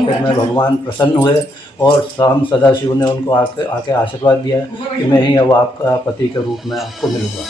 आखिर में भगवान प्रसन्न हुए और शाम सदाशिव ने उनको आके आशीर्वाद दिया कि मैं ही अब आपका पति के रूप में आपको मिलूँगा।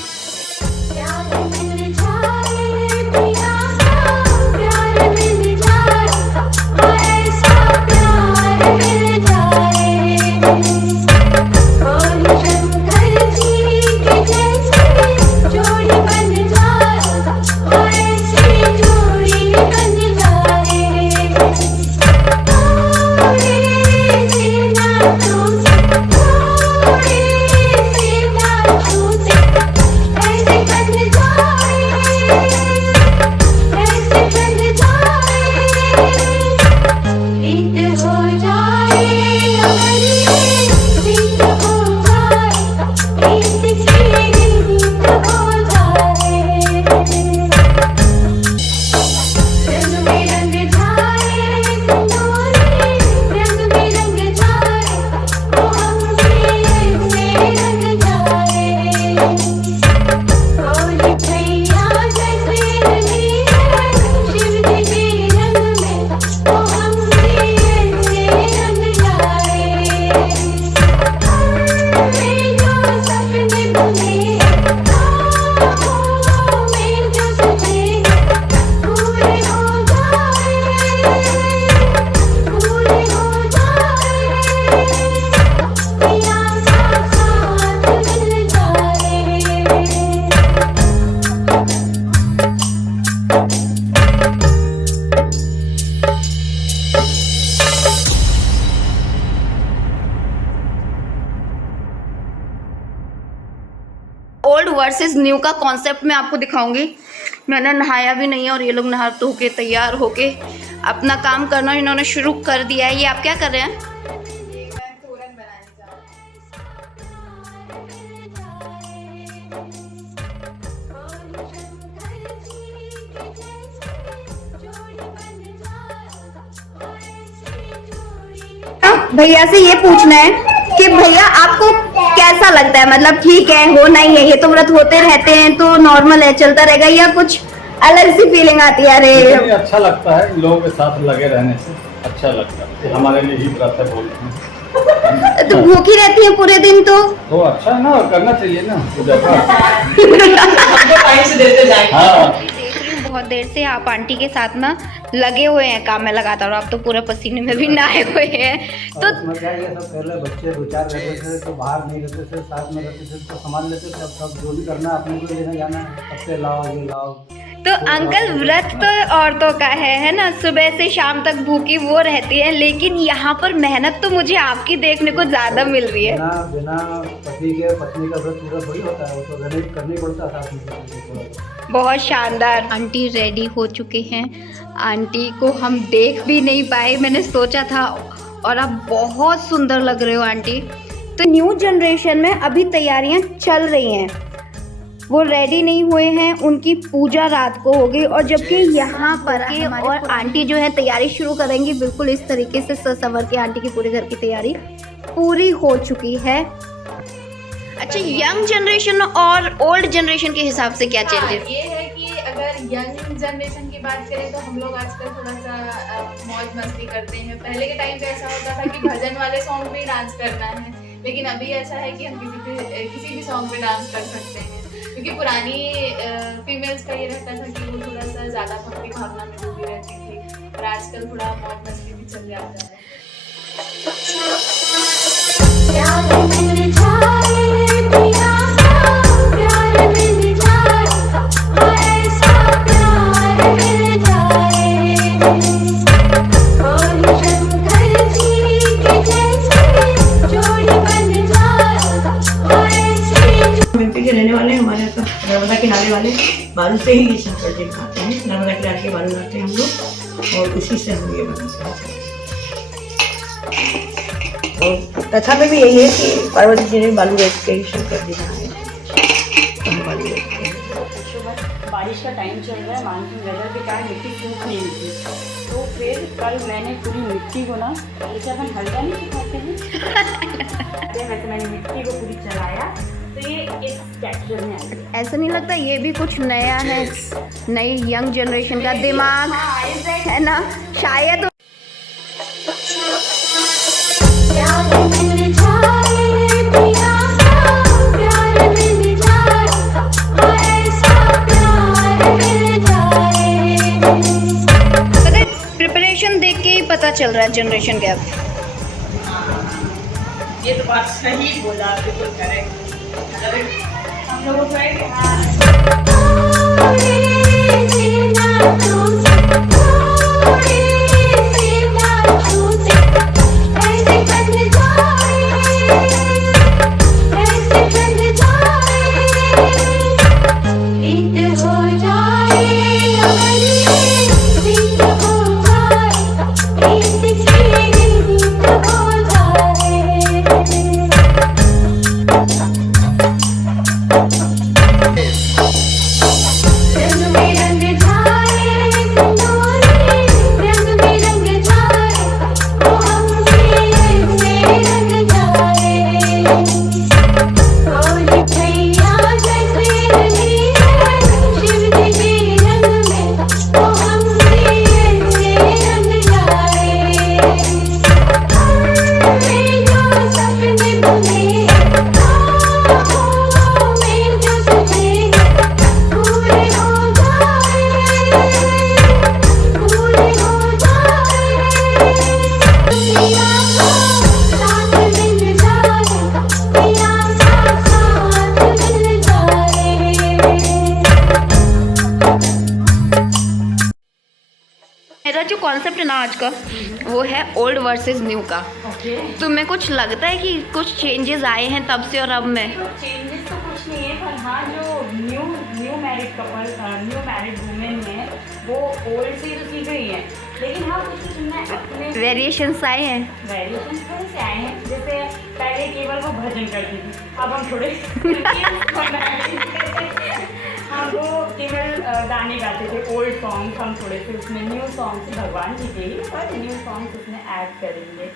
ओल्ड वर्सेस न्यू का कॉन्सेप्ट मैं आपको दिखाऊंगी। मैंने नहाया भी नहीं है और ये लोग नहा धो के तैयार होके अपना काम करना इन्होंने शुरू कर दिया है। ये आप क्या कर रहे हैं? भैया से ये पूछना है कि भैया आपको कैसा लगता है, मतलब ठीक है हो नहीं है, ये तो व्रत होते रहते हैं तो नॉर्मल है चलता रहेगा, या कुछ अलग सी फीलिंग आती है? अरे अच्छा लगता है, लोगों के साथ लगे रहने से अच्छा लगता है, हमारे लिए ही व्रत है बोलते हैं। तो भूखी रहती है पूरे दिन तो अच्छा है ना, करना चाहिए ना पूजा का। हाँ। बहुत देर से आप आंटी के साथ ना लगे हुए हैं काम में लगातार, आप तो पूरा पसीने में भी नहाए हुए हैं। तो क्या ये सब पहले बच्चे दो चार रहते थे तो बाहर नहीं रहते थे, साथ में रहते थे तो संभाल लेते थे। अब सब जो भी करना अपने को लेने जाना है, सबसे लाओ ये लाओ। तो अंकल व्रत तो औरतों का है ना, सुबह से शाम तक भूखी वो रहती है, लेकिन यहाँ पर मेहनत तो मुझे आपकी देखने को ज्यादा मिल रही है। बिना पति के पत्नी का व्रत पूरा थोड़ी होता है, वो तो रहने करनी पड़ता है साथ में। बहुत शानदार। आंटी रेडी हो चुके हैं, आंटी को हम देख भी नहीं पाए, मैंने सोचा था, और आप बहुत सुंदर लग रहे हो आंटी। तो न्यू जनरेशन में अभी तैयारियां चल रही हैं, वो रेडी नहीं हुए हैं, उनकी पूजा रात को होगी, और जबकि यहाँ पर और आंटी जो है तैयारी शुरू करेंगी बिल्कुल इस तरीके से सवर के। आंटी की पूरे घर की तैयारी पूरी हो चुकी है। अच्छा, यंग जनरेशन और ओल्ड जनरेशन के हिसाब से क्या चेंजेस? ये है कि अगर यंग जनरेशन की बात करें तो हम लोग आजकल थोड़ा सा मौज मस्ती करते हैं। पहले के टाइम पे ऐसा होता था कि भजन वाले सॉन्ग पे डांस करना है, लेकिन अभी ऐसा है कि हम किसी भी सॉन्ग पे डांस कर सकते हैं, क्योंकि पुरानी फीमेल्स का ये रहता था कि वो थोड़ा सा ज़्यादा भक्ति भावना में डूबी रहती थी, और आजकल थोड़ा मौज मस्ती भी चल जाता है। रहने वाले हमारे नर्मदा किनारे वाले बालू से ही ये शंकर जी खाते हैं। नर्मदा किनारे के बालू लाते हैं हम लोग, और उसी से हम ये बनाते हैं। और कथा में भी यही है कि पार्वती जी ने बालू रख के शंकर जी बनाए, तो हम बालू रखते हैं। बारिश का टाइम चल रहा है, मानसून वेदर के कारण मिट्टी सूख नहीं थी, तो फिर कल मैंने पूरी मिट्टी को ना, जैसे अपन हल्का नहीं सुखाते हैं वैसे मैंने मिट्टी को पूरी चलाया, तो ये एक टेक्सचर में आ गया। ऐसा नहीं लगता ये भी कुछ नया है, नई यंग जनरेशन का दिमाग है ना शायद। पता चल रहा है जनरेशन गैप। ये तो बात सही बोला, बिल्कुल करेक्ट। हम लोगों को है कि हाँ मेरा जो कॉन्सेप्ट है ना आज का, वो है ओल्ड वर्सेस न्यू का। ओके। तुम्हें कुछ लगता है कि कुछ चेंजेस आए हैं तब से और अब में? तो चेंजेस तो कुछ नहीं है, पर हाँ जो new married couple, new married women है, वो ओल्ड से तो सीख गई है, लेकिन हाँ कुछ उनमें अपने वेरिएशंस आए हैं। वेरिएशन थोड़े से आए हैं। जैसे पहले केवल वो भजन करती थी, अब हम थोड़े हम वो केवल गाने गाते थे, ओल्ड सॉन्ग, हम थोड़े से उसमें न्यू सॉन्ग्स, भगवान जी के ही, पर न्यू सॉन्ग्स उसमें ऐड करेंगे।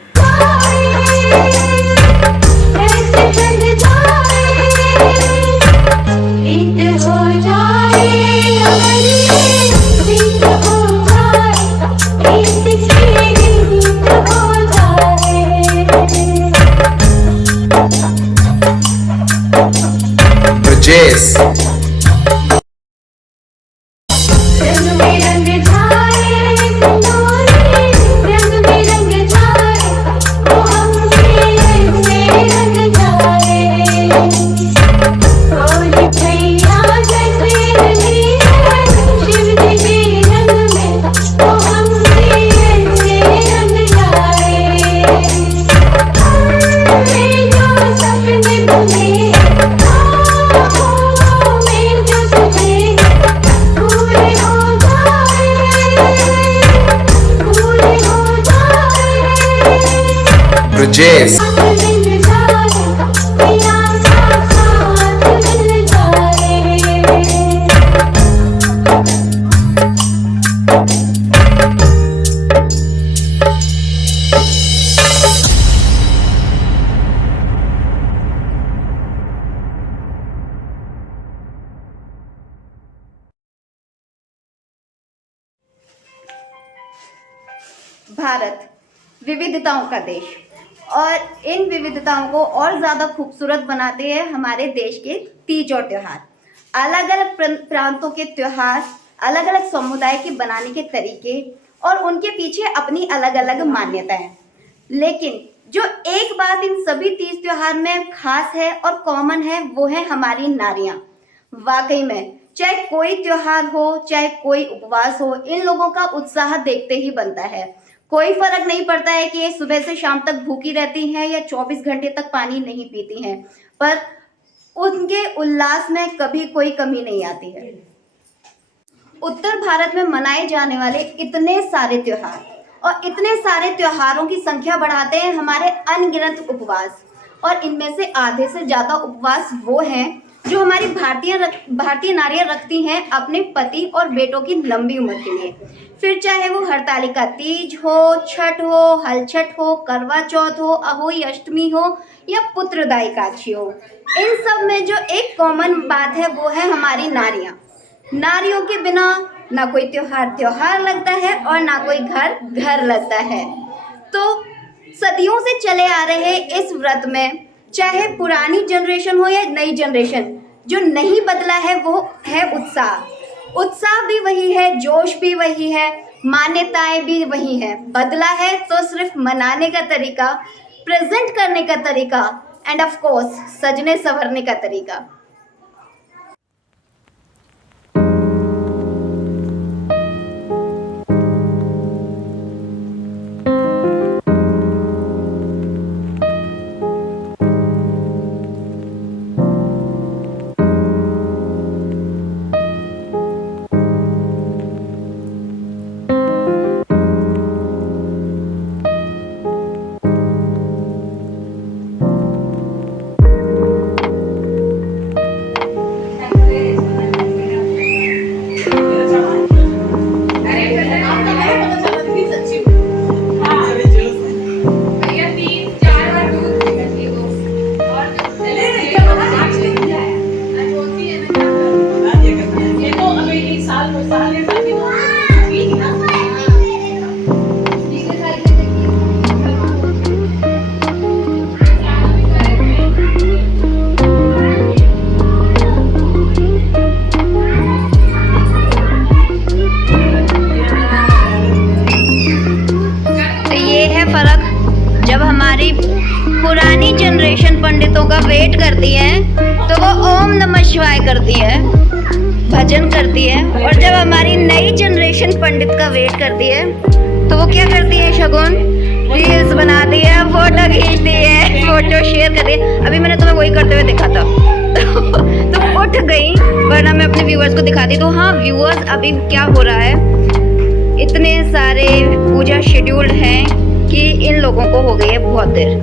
Jazz. Jazz. भारत विविधताओं का देश, और इन विविधताओं को और ज़्यादा खूबसूरत बनाते हैं हमारे देश के तीज और त्योहार। अलग अलग प्रांतों के त्योहार, अलग अलग समुदाय के बनाने के तरीके और उनके पीछे अपनी अलग अलग मान्यताएं, लेकिन जो एक बात इन सभी तीज त्योहार में खास है और कॉमन है, वो है हमारी नारियां। वाकई में चाहे कोई त्योहार हो, चाहे कोई उपवास हो, इन लोगों का उत्साह देखते ही बनता है। कोई फर्क नहीं पड़ता है कि ये सुबह से शाम तक भूखी रहती हैं या 24 घंटे तक पानी नहीं पीती हैं, पर उनके उल्लास में कभी कोई कमी नहीं आती है। उत्तर भारत में मनाए जाने वाले इतने सारे त्योहार और इतने सारे त्योहारों की संख्या बढ़ाते हैं हमारे अनगिनत उपवास, और इनमें से आधे से ज़्यादा उपवास वो हैं जो हमारी भारतीय नारियां रखती हैं अपने पति और बेटों की लंबी उम्र के लिए। फिर चाहे वो हरतालिका तीज हो, छठ हो, हलछठ हो, करवा चौथ हो, अहोई अष्टमी हो या पुत्रदायी एकादशी हो, इन सब में जो एक कॉमन बात है वो है हमारी नारियां। नारियों के बिना ना कोई त्योहार लगता है और ना कोई घर लगता है। तो सदियों से चले आ रहे इस व्रत में चाहे पुरानी जनरेशन हो या नई जनरेशन, जो नहीं बदला है वो है उत्साह। उत्साह भी वही है, जोश भी वही है, मान्यताएं भी वही है, बदला है तो सिर्फ मनाने का तरीका, प्रेजेंट करने का तरीका एंड ऑफ कोर्स सजने संवरने का तरीका। भैया 3-4 बार दूध पी लेती हो और होती है ना ये तो अभी 1 साल 2 साल है ताकि तो ये है फर्क, जब हमारी पुरानी जनरेशन पंडितों का वेट करती है तो वो ओम नमः शिवाय करती है, भजन करती है, और जब हमारी नई जनरेशन पंडित का वेट करती है तो वो क्या करती है शगुन, रील्स बनाती है, फोटो खींचती है, फोटो शेयर करती है। अभी मैंने तुम्हें वही करते हुए देखा था तुम उठ गई, वरना मैं अपने व्यूअर्स को दिखाती। तो हाँ व्यूअर्स, अभी क्या हो रहा है, इतने सारे पूजा शेड्यूल्ड हैं कि इन लोगों को हो गई है बहुत देर।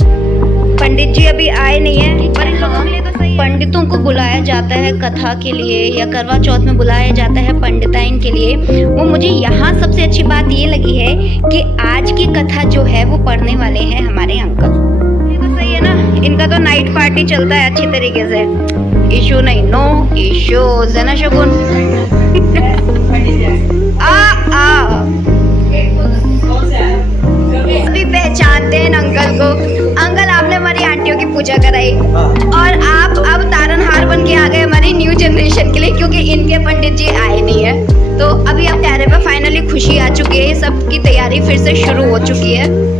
पंडित जी अभी आए नहीं है, पर इन लोगों के लिए तो सही। पंडितों को बुलाया जाता है कथा के लिए या करवा चौथ में बुलाया जाता है पंडिताइन के लिए। वो मुझे यहाँ सबसे अच्छी बात ये लगी है कि आज की कथा जो है वो पढ़ने वाले हैं हमारे अंकल। ये तो सही है ना, इनका तो नाइट पार्टी चलता है अच्छी तरीके से, इशू नहीं, नो इश्यूज है ना शगुन। अभी पहचानते हैं अंकल को। अंकल आपने हमारी आंटियों की पूजा कराई और आप अब तारनहार बन के आ गए हमारी न्यू जनरेशन के लिए, क्योंकि इनके पंडित जी आए नहीं है। तो अभी अब चेहरे पे फाइनली खुशी आ चुकी है, सबकी तैयारी फिर से शुरू हो चुकी है।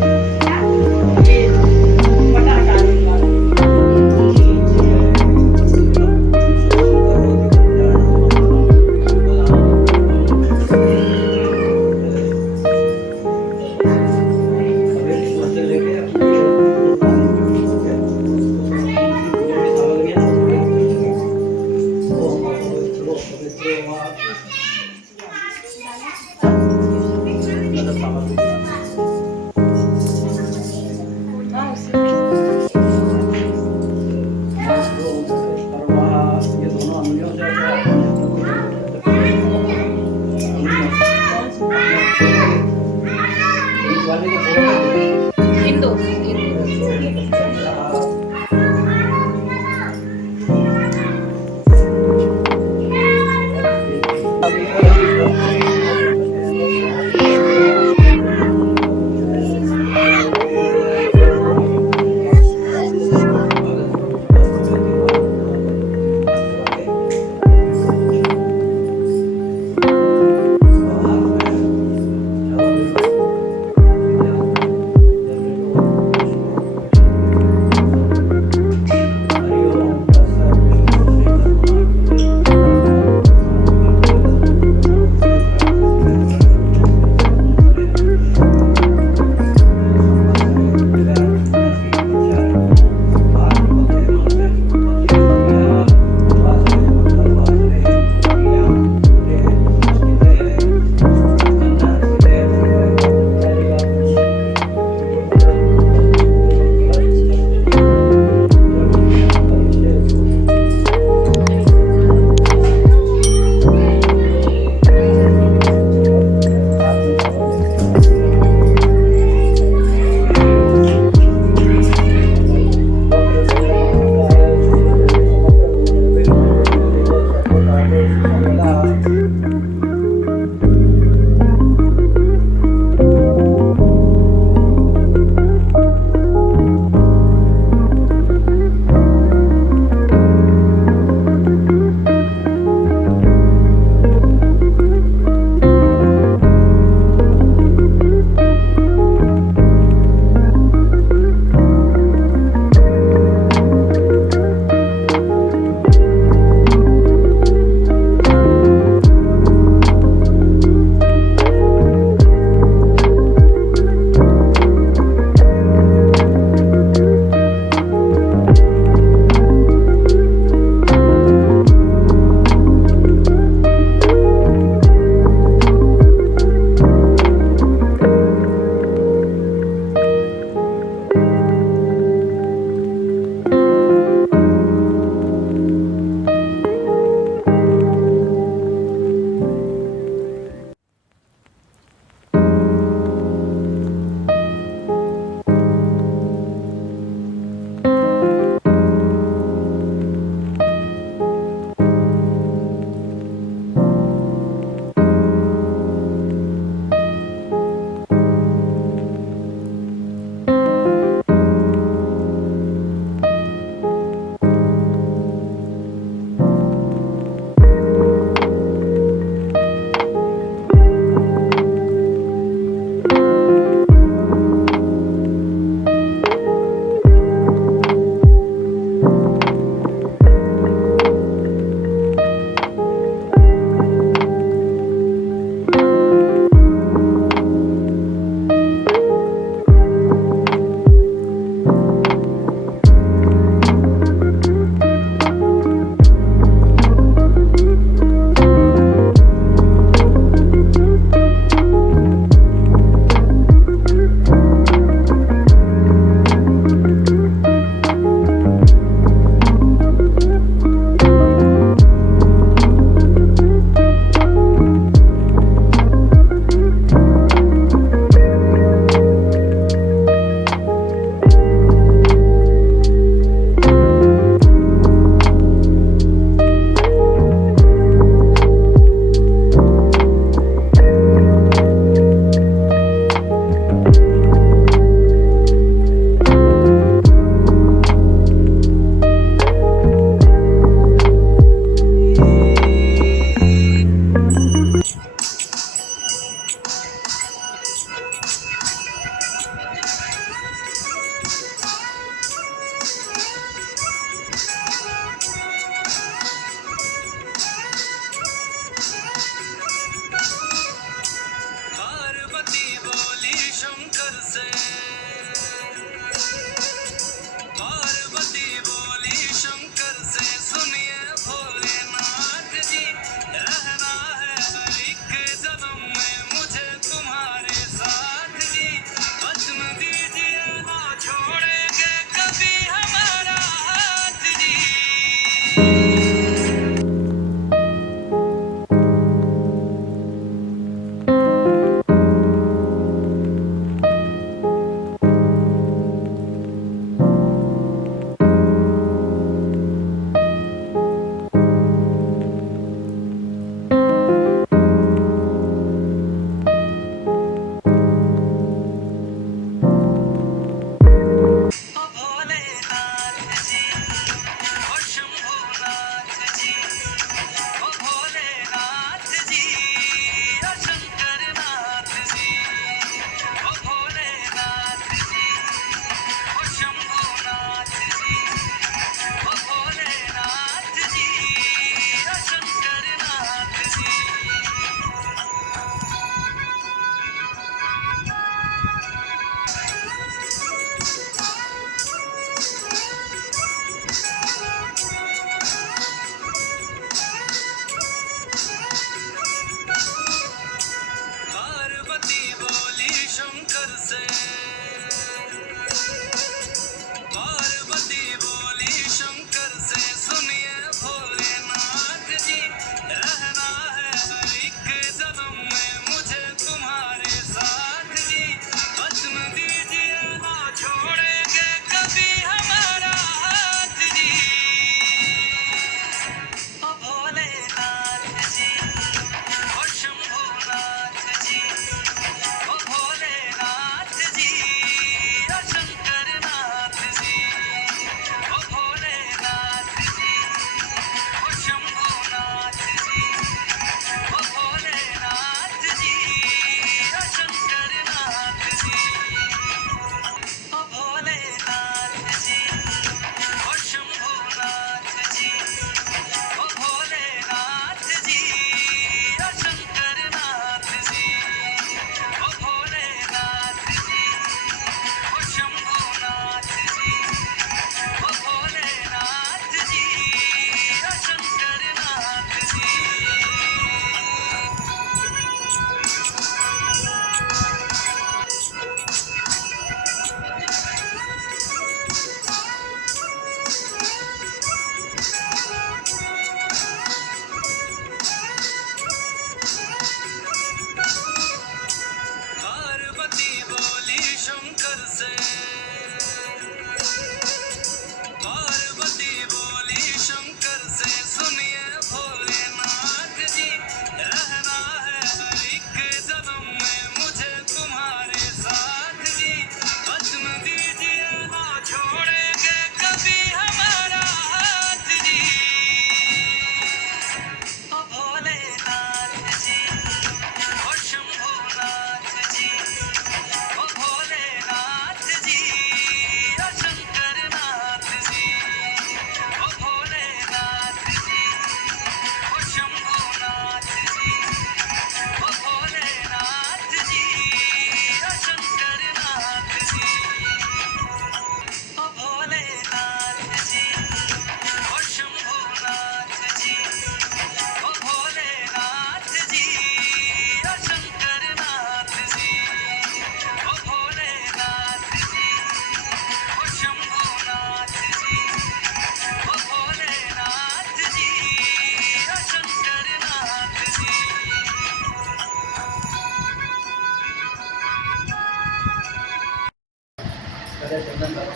पहले चंदन लगाओ।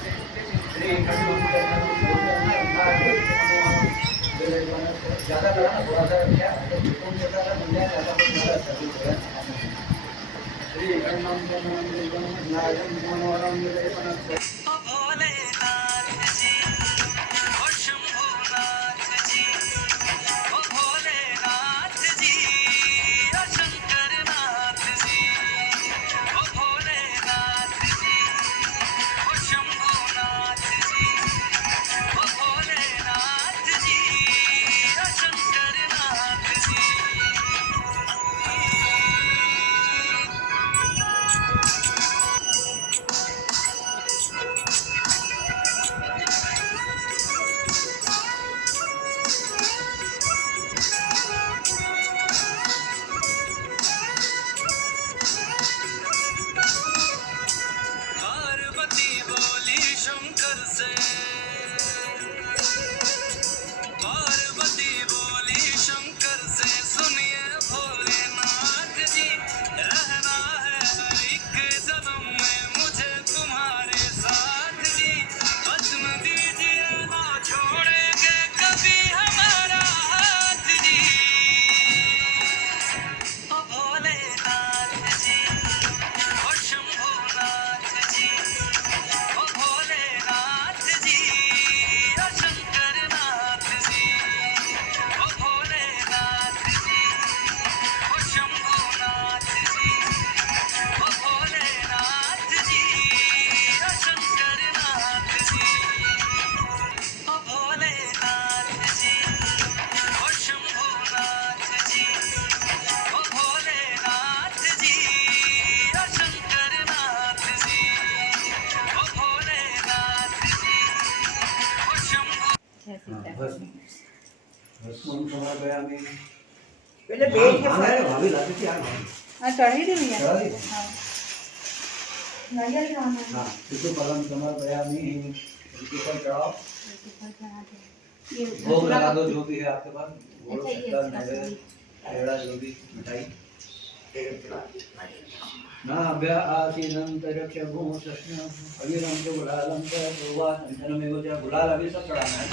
ज़्यादा लगाना, थोड़ा सा क्या बस गया मैं पहले बेच के भाभी लाती थी यार। चढ़ी थी भैया। चढ़ा दी? नारियल चढ़ाना है। हाँ, किसी पलम कमर गया नहीं, उनके ऊपर चढ़ाओ, ये भोग लगा दो जो भी है आपके पास, वो अच्छा, ये शक्कर, इसका नैवेद्य, पेड़ा जो भी मिठाई। नाभ्या आसीनं तरक्षभूम सस्यं अविरं च गुलालं च गोवा चंदनमेव च गुलाल अभी सब चढ़ाना है।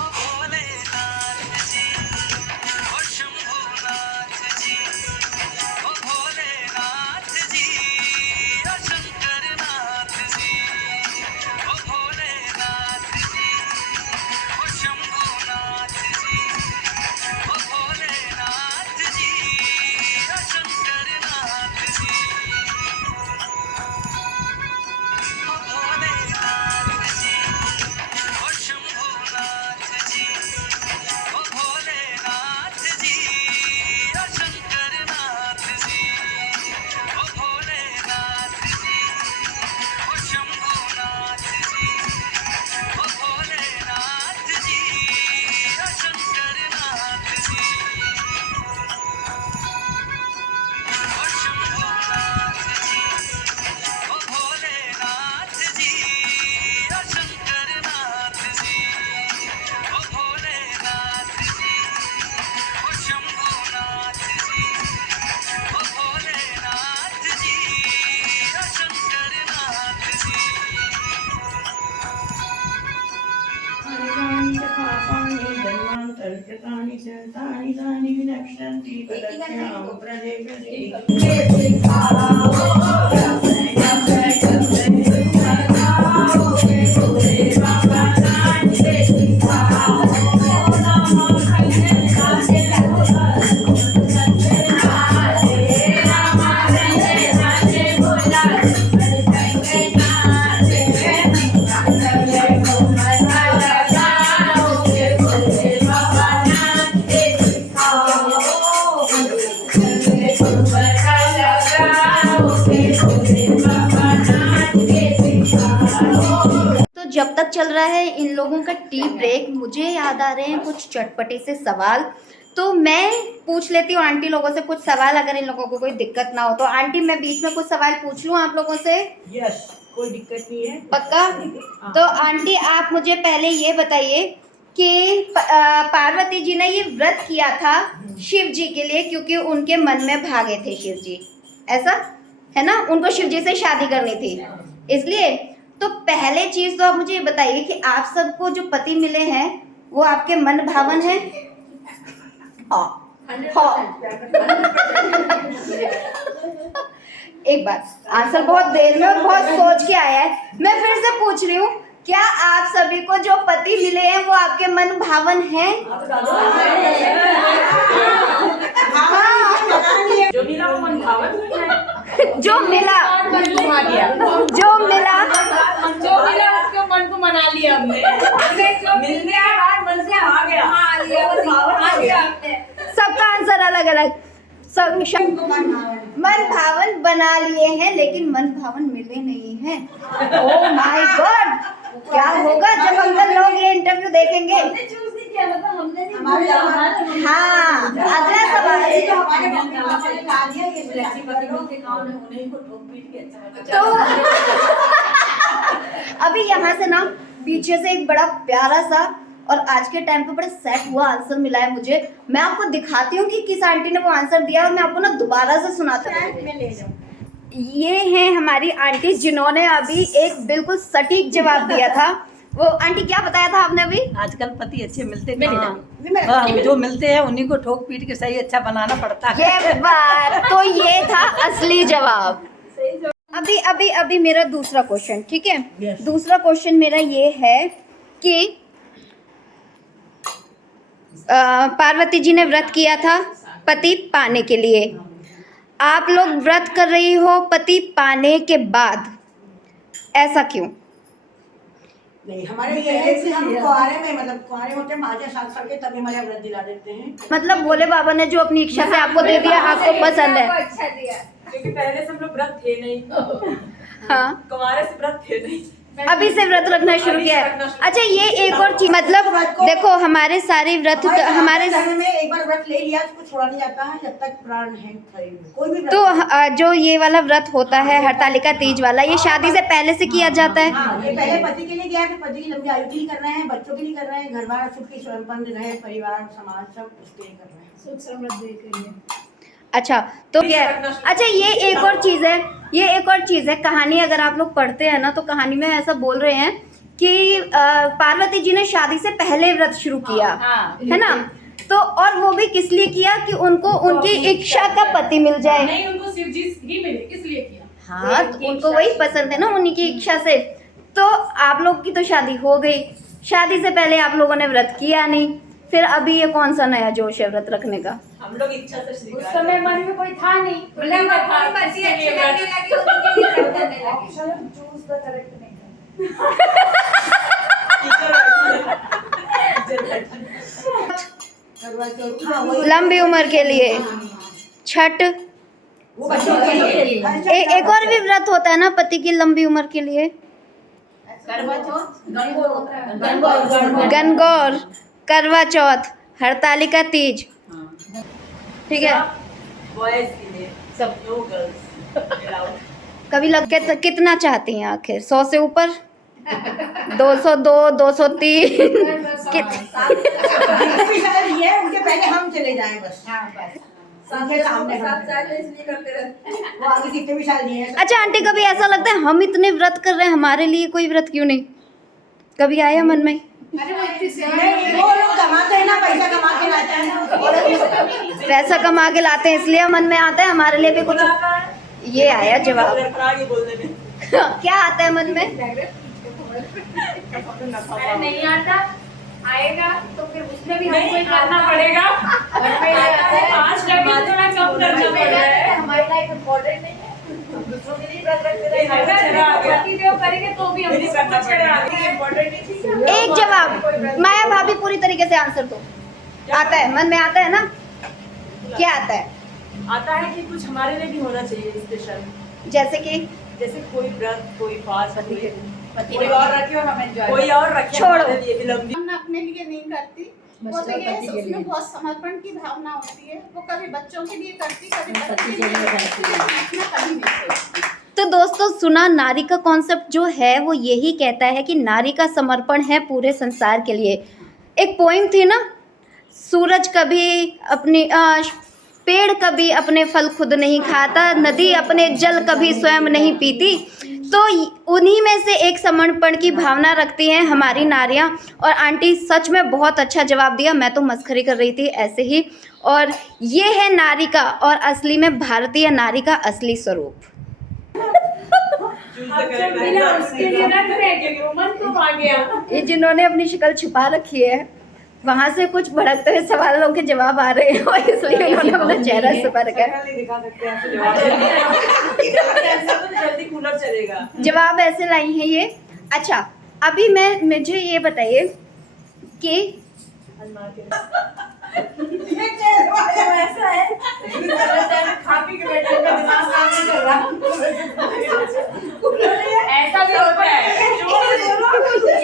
तर्ककानि च तानि तानि विनक्ष्यन्ति पदभ्यां प्रलेखन्ति। तो जब तक चल रहा है इन लोगों का टी ब्रेक, मुझे याद आ रहे हैं कुछ चटपटे से सवाल। तो मैं पूछ लेती हूँ आंटी लोगों से कुछ सवाल, अगर इन लोगों को कोई दिक्कत ना हो तो। आंटी मैं बीच में कुछ सवाल पूछ लूँ आप लोगों से? यस, कोई दिक्कत नहीं है। पक्का? तो आंटी आप मुझे पहले ये बताइए कि पार्वती जी ने ये व्रत किया था शिव जी के लिए क्योंकि उनके मन में भागे थे शिव जी, ऐसा है ना? उनको शिव जी से शादी करनी थी इसलिए। तो पहले चीज तो आप मुझे ये बताइए कि आप सबको जो पति मिले हैं वो आपके मन भावन हैं? हाँ। एक बार आंसर बहुत देर में और बहुत सोच के आया है। मैं फिर से पूछ रही हूँ, क्या आप सभी को जो पति मिले हैं वो आपके मन भावन हैं? जो मिला वो मन भावन जो मिला उसके मन को मना लिया हमने। मिलने के बाद मन से आ गया। सबका आंसर अलग अलग। मन भावन बना लिए हैं लेकिन मन भावन मिले नहीं हैं। ओह माय गॉड, क्या होगा जब अंकल लोग ये इंटरव्यू देखेंगे? हाँ, अगला सवाल। तो अभी यहाँ से ना पीछे से एक बड़ा प्यारा सा और आज के टाइम पे बड़ा सेट हुआ आंसर मिला है मुझे। मैं आपको दिखाती हूँ कि किस आंटी ने वो आंसर दिया और मैं आपको ना दोबारा से सुनाती हूँ। ये हैं हमारी आंटी जिन्होंने अभी एक बिल्कुल सटीक जवाब दिया था। वो आंटी क्या बताया था आपने अभी? आजकल पति अच्छे मिलते नहीं, जो मिलते हैं उन्हीं को ठोक पीट के सही अच्छा बनाना पड़ता है। ये बात तो ये था असली जवाब। अभी मेरा दूसरा क्वेश्चन, ठीक है? दूसरा क्वेश्चन मेरा ये है कि पार्वती जी ने व्रत किया था पति पाने के लिए। आप लोग व्रत कर रही हो पति पाने के बाद, ऐसा क्यों? नहीं, हमारे ये है कि हम कुआरे में, मतलब कुआरे होते हैं 5 साल के, तभी हमारे व्रत दिला देते हैं। मतलब भोले बाबा ने जो अपनी इच्छा से आपको दे दिया, आपको पसंद है। अच्छा दिया। क्योंकि पहले से हम लोग व्रत थे नहीं, हाँ, कुंवारे से व्रत थे नहीं, अभी से व्रत रखना शुरू किया है। अच्छा, ये एक और चीज, मतलब देखो हमारे सारे व्रत हमारे धर्म में एक बार व्रत ले लिया उसको छोड़ा नहीं जाता है जब तक प्राण है शरीर में। कोई भी व्रत तो जो ये वाला व्रत होता है हरतालिका तीज वाला, ये शादी से पहले से किया जाता है? हाँ, ये पहले पति के लिए किया है, फिर पति की लंबी आयु के लिए कर रहे हैं, बच्चों के लिए कर रहे हैं, घर बार सुख की संपन्न रहे, परिवार समाज सब उसके लिए कर रहे हैं। सुख समृद्धि के लिए। अच्छा, तो क्या, अच्छा ये एक और चीज है, कहानी अगर आप लोग पढ़ते हैं ना तो कहानी में ऐसा बोल रहे हैं कि पार्वती जी ने शादी से पहले व्रत शुरू किया, है ना? तो और वो भी किस लिए किया कि उनको उनकी इच्छा का पति मिल जाए। नहीं, उनको शिव जी ही मिले, इसलिए किया। हाँ, तो उनको वही पसंद है ना, उन्हीं की इच्छा से। तो आप लोग की तो शादी हो गई, शादी से पहले आप लोगों ने व्रत किया नहीं, फिर अभी ये कौन सा नया जोश है व्रत रखने का? हम लोग इच्छा से श्री उस समय मन में कोई था नहीं, लंबी उम्र के लिए छठ, वो बच्चों के लिए एक और भी व्रत होता है ना पति की लंबी उम्र के लिए, गणगौर, करवा चौथ, हरतालिका तीज, ठीक है? बॉयज के लिए सब लोग गर्ल्स। कभी लग के कितना चाहती हैं आखिर? 100 से ऊपर? 202, 203? भी शायद ये उनके पहले हम चले जाएं बस। उनके सामने वो आगे कितने भी शायद नहीं है। अच्छा आंटी, कभी ऐसा लगता है हम इतने व्रत कर रहे हैं, हमारे लिए कोई व्रत क्यों नहीं? कभी आया मन में? अरे वो इतनी सेवा नहीं, वो लोग कमाते हैं ना, पैसा कमा के लाते हैं ना। पैसा कमा के लाते हैं इसलिए मन में आता है, हमारे लिए भी कुछ। ये आया जवाब। बोलने में क्या आता है मन में? अरे नहीं आता, आएगा तो फिर उसमें भी हमको ही करना पड़ेगा। आज लगे थोड़ा कम करना पड़ेगा। हमारी लाइफ इम्पोर्टेंट नहीं है, दूसरों के लिए व्रत रखते रहेंगे, पतिदेव करेंगे तो भी हमको करना पड़ेगा। इम्पोर्टेंट नहीं। एक जवाब, माया भाभी पूरी तरीके से आंसर दो। आता है, मन में आता है ना? क्या आता है? आता है कि कुछ हमारे लिए भी होना चाहिए स्पेशल, जैसे कि जैसे कोई व्रत, कोई फास्ट, कोई और रखे और हम एंजॉय कोई और रखे छोड़ो। हमारे लिए भी लंबी। हम अपने लिए नहीं करती, वो तो ये है, उसमें बहुत समर्पण की भावना होती है। वो कभी बच्चों के लिए करती, कभी पति के लिए करती, अपना कभी नहीं सोचती। तो दोस्तों सुना, नारी का कॉन्सेप्ट जो है वो यही कहता है कि नारी का समर्पण है पूरे संसार के लिए। एक पोइम थी ना, सूरज कभी अपनी पेड़ कभी अपने फल खुद नहीं खाता, नदी अपने जल कभी स्वयं नहीं पीती। तो उन्हीं में से एक समर्पण की भावना रखती हैं हमारी नारियां। और आंटी सच में बहुत अच्छा जवाब दिया, मैं तो मस्खरी कर रही थी ऐसे ही। और ये है नारी का और असली में भारतीय नारी का असली स्वरूप। ये जिन्होंने अपनी शक्ल छुपा रखी है, वहाँ से कुछ भड़कते हुए सवालों के जवाब आ रहे हैं और इसलिए उन्होंने अपना चेहरा छुपा रखा है। जवाब ऐसे लाई हैं ये। अच्छा, अभी मुझे ये बताइए कि ऐसा है ऐसा भी होता है,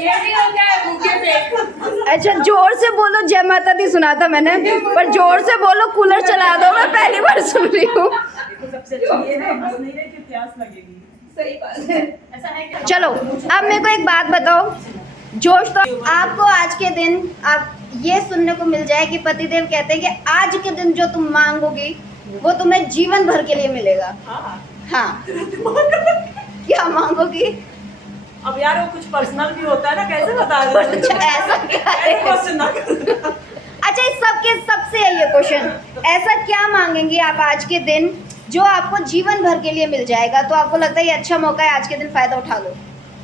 ये भी होता है भूखे पेट। अच्छा, जोर से बोलो जय माता दी सुना था मैंने, पर जोर से बोलो कूलर चला दो, मैं पहली बार सुन रही हूँ। चलो अब मेरे को एक बात बताओ, जोश तो आपको आज के दिन आप ये सुनने को मिल जाए कि पतिदेव कहते हैं कि आज के दिन जो तुम मांगोगी वो तुम्हें जीवन भर के लिए मिलेगा। हाँ, क्या मांगोगी? अब यार वो कुछ पर्सनल भी होता है ना, कैसे बता रहे हो? ऐसा क्या है? अच्छा, इस सबसे है ये क्वेश्चन, ऐसा क्या मांगेंगे आप आज के दिन जो आपको जीवन भर के लिए मिल जाएगा? तो आपको लगता है ये अच्छा मौका है, आज के दिन फायदा उठा लो।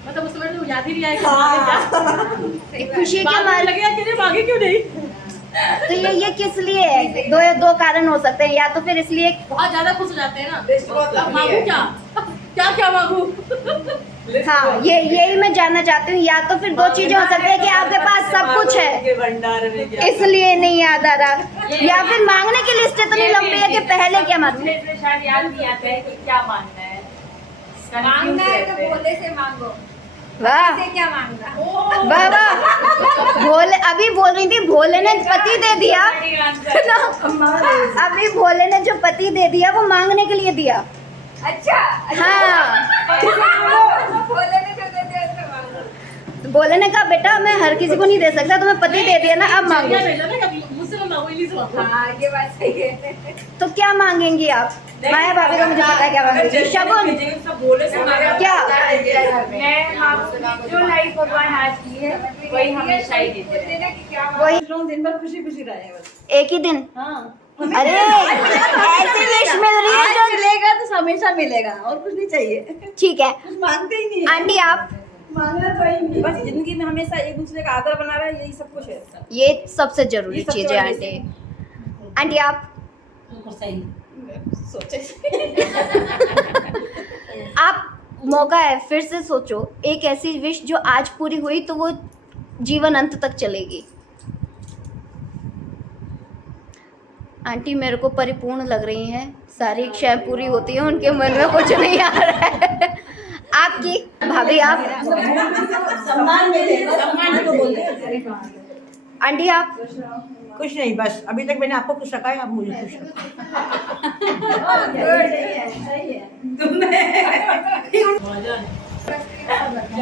मतलब उस समय तो याद ही नहीं आएगा, खुशी के मारे लगेगा कि नहीं मांगे क्यों नहीं। तो ये किस लिए है? दो कारण हो सकते हैं, या तो फिर इसलिए बहुत ज्यादा खुश हो जाते हैं ना, अब मांगू क्या मांगू। हाँ, यही मैं जानना चाहती हूँ। या तो फिर दो चीजें हो सकती है कि आपके पास सब कुछ है भंडार में इसलिए नहीं याद आ रहा, या फिर मांगने की लिस्ट इतनी लंबी है कि पहले क्या मांगू। शायद याद नहीं आता है कि क्या मांगना है। मांगना है तो भोले से मांगो। वाह क्या मांगना? वाह वाह, भोले अभी बोल रही थी भोले ने पति दे दिया। अभी भोले ने जो पति दे दिया वो मांगने के लिए दिया। अच्छा, हाँ, भोले ने जो दे दिया तो मांगो। भोले ने कहा बेटा मैं हर किसी को नहीं दे सकता, तुम्हें पति दे दिया ना, अब मांगो। हाँ, ये बात सही है। तो क्या मांगेंगी आप? माया भाभी का मुझे पता है क्या मांगेंगी। शगुन क्या? मैं मांगूंगी जो लाइफ भगवान आज की है वही हमेशा ही देते हैं। वही दिन भर खुशी खुशी रहे बस। एक ही दिन? अरे ऐसी विश मिल रही है जो मिलेगा तो हमेशा मिलेगा, और कुछ नहीं चाहिए। ठीक है, कुछ मांगते ही नहीं। आंटी आप? मांगना तो ही नहीं, बस जिंदगी में हमेशा एक दूसरे का आदर बना रहा है, यही सब कुछ है। ये सबसे जरूरी ये सबसे चीज है बड़ी आंटी। आंटी आप? आप मौका है, फिर से सोचो एक ऐसी विश जो आज पूरी हुई तो वो जीवन अंत तक चलेगी। आंटी मेरे को परिपूर्ण लग रही हैं, सारी इच्छाएं पूरी होती हैं, उनके मन में कुछ नहीं आ रहा है। आपकी भाभी आप? सम्मान तो बोलते हैं। आंटी आप? कुछ नहीं, बस अभी तक मैंने आपको खुश रखा है, अब मुझे खुश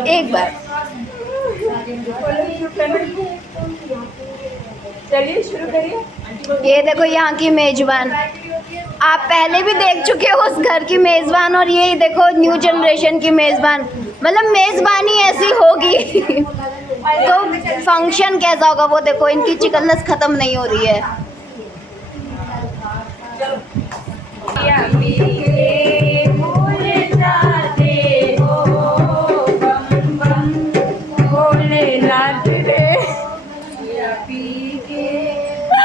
एक बार चलिए शुरू करिए। ये देखो यहाँ की मेजबान, आप पहले भी देख चुके हो उस घर की मेजबान, और ये देखो न्यू जनरेशन की मेजबान। मतलब मेजबानी ऐसी होगी तो फंक्शन कैसा होगा वो देखो। इनकी चिकलस खत्म नहीं हो रही है।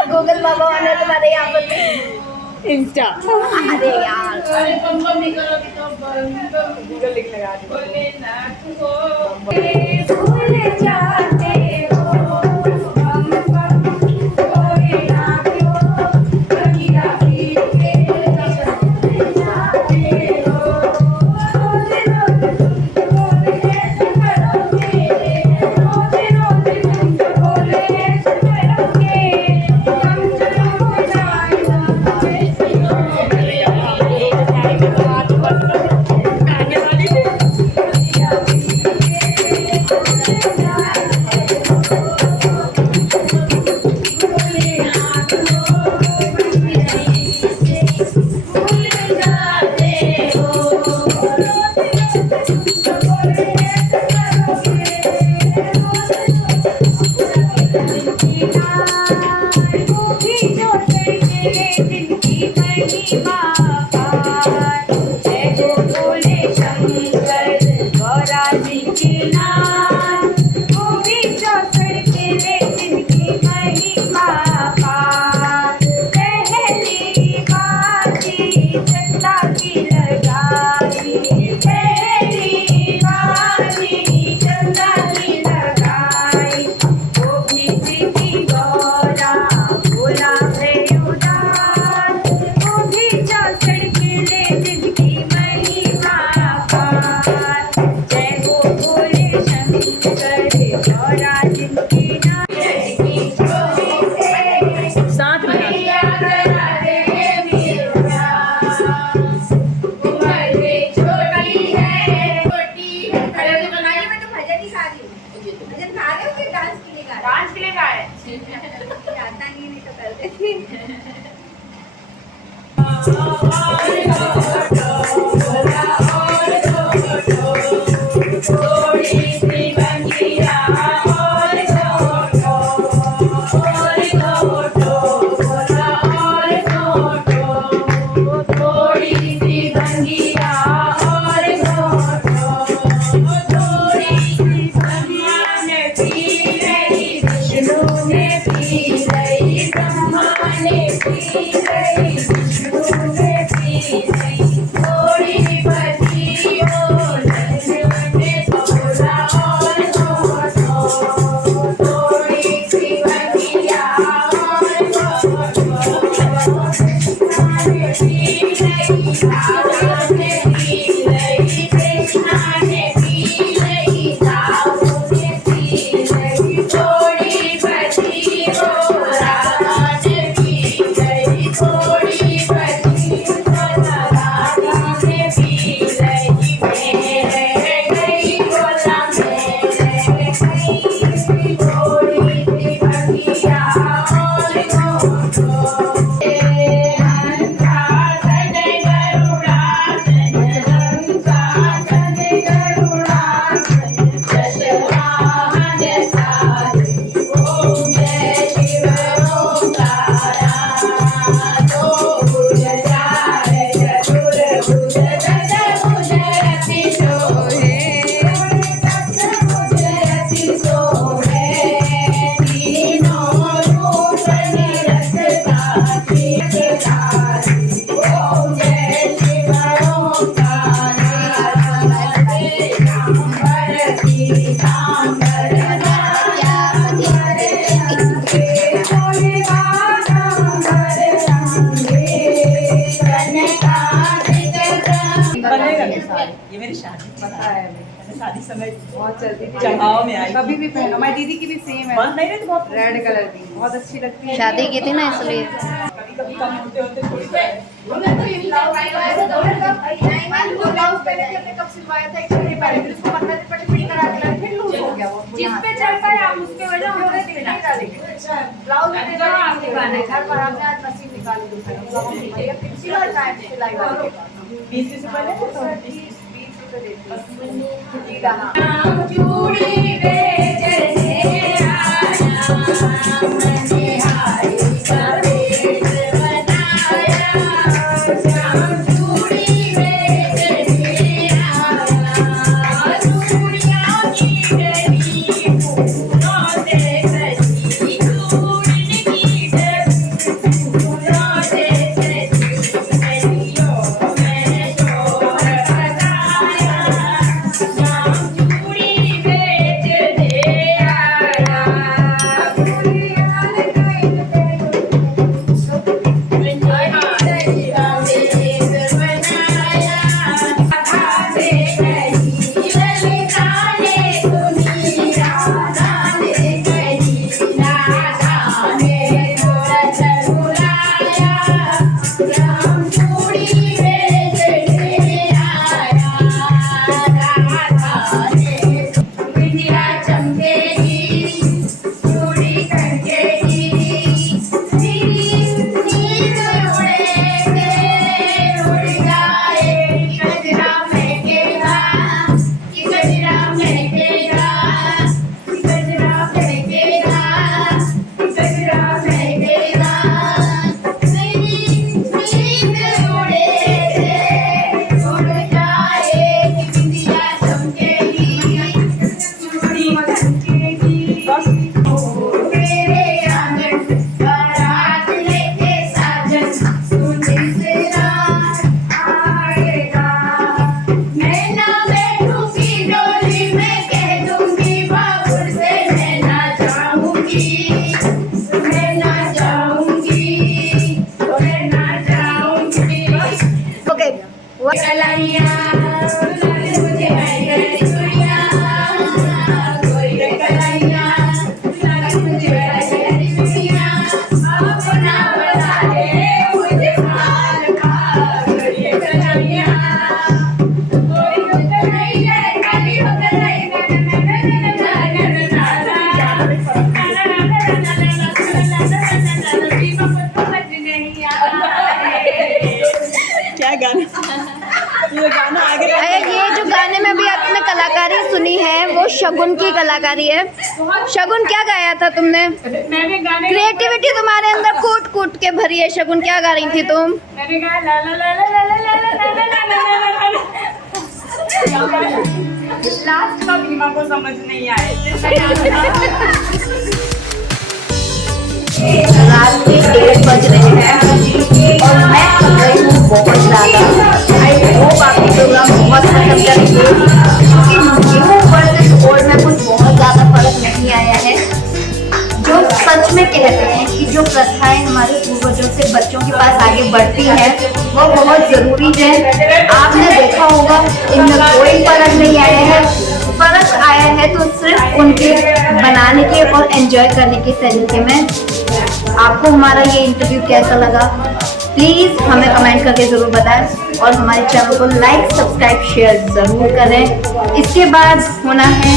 गूगल बाबा वाले तुम्हारे यहाँ पर इंस्टा। अरे यार गूगल लिख लगा नहीं गा रही हूँ। अच्छा गा रहे हो कि डांस के लिए गा रहे हो? डांस के लिए गाए आता नहीं तो कर देती। बनेगा नहीं साड़ी, ये मेरी शादी पता है, मैंने शादी समय बहुत चलती थी चढ़ाव में आई कभी भी पहनो। हमारी दीदी की भी सेम है, बंद नहीं रहती बहुत रेड कलर की, बहुत अच्छी लगती है। शादी की थी ना इसलिए। कभी कभी कम होते होते थोड़ी हमने तो यही ब्लाउज पहले थे, हमने कब सिलवाया था, एक्चुअली पहले फिर उसको 15 दिन पहले फिट करा के लाए, फिर लूज हो गया वो। जिस पे चलता है आप उसके वजह होने देना। ब्लाउज में घर पर हमने आज मशीन निकाली थी, भैया पिछली बार टाइम सिलाई वाले 20 से पहले तो 20 रुपए देती है गाना। शगुन की कलाकारी है। शगुन क्या गाया था तुमने? मैंने गाने क्रिएटिविटी तुम्हारे अंदर कूट कूट के भरी है। शगुन क्या गा रही थी तुम? मैंने गाया ला ला ला ला ला ला ला ला ला ला। लास्ट का बीमा को समझ नहीं आए। रात के 1:30 बज रहे हैं और मैं थक गई हूँ बहुत ज़्यादा। आई होप आपको प्रोग्राम बहुत पसंद करेंगे क्योंकि न्यू वर्सेस ओल्ड में कुछ बहुत ज़्यादा फर्क नहीं आया है। जो सच में कहते हैं कि जो प्रथाएं हमारे पूर्वजों से बच्चों के पास आगे बढ़ती हैं वो बहुत ज़रूरी है। आपने देखा होगा इनमें कोई फर्क नहीं आया है। फर्क आया है तो सिर्फ उनके बनाने के और एंजॉय करने के तरीके में। आपको हमारा ये इंटरव्यू कैसा लगा प्लीज़ हमें कमेंट करके ज़रूर बताएं और हमारे चैनल को लाइक सब्सक्राइब शेयर ज़रूर करें। इसके बाद होना है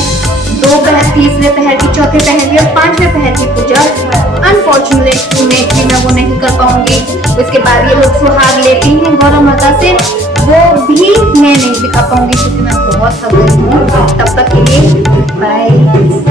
दोपहर, तीसरे पहर की, चौथे पहर की और पांचवें पहर की पूजा। अनफॉर्चुनेटली मैं वो नहीं कर पाऊंगी। उसके बाद ये लोग सुहाग लेती हैं गौरा माता से, वो भी मैं नहीं दिखा पाऊंगी क्योंकि मैं बहुत थक गई हूँ। तब तक के लिए बाय।